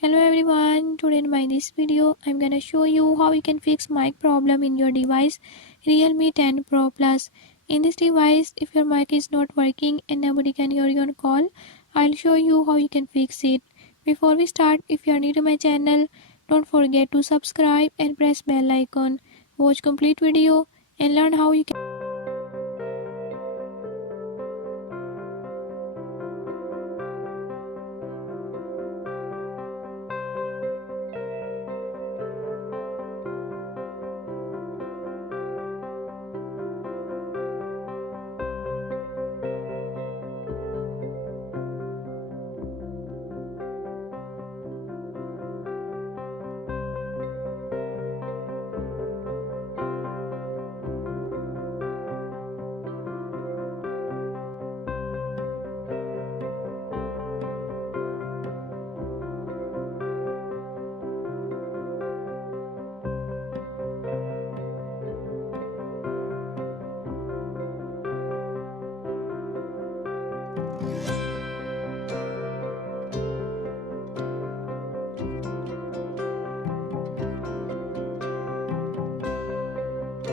Hello everyone, today in this video I'm gonna show you how you can fix mic problem in your device Realme 10 Pro Plus. In this device, if your mic is not working and nobody can hear you on call, I'll show you how you can fix it. Before we start, if you are new to my channel, don't forget to subscribe and press bell icon. Watch complete video and learn how you can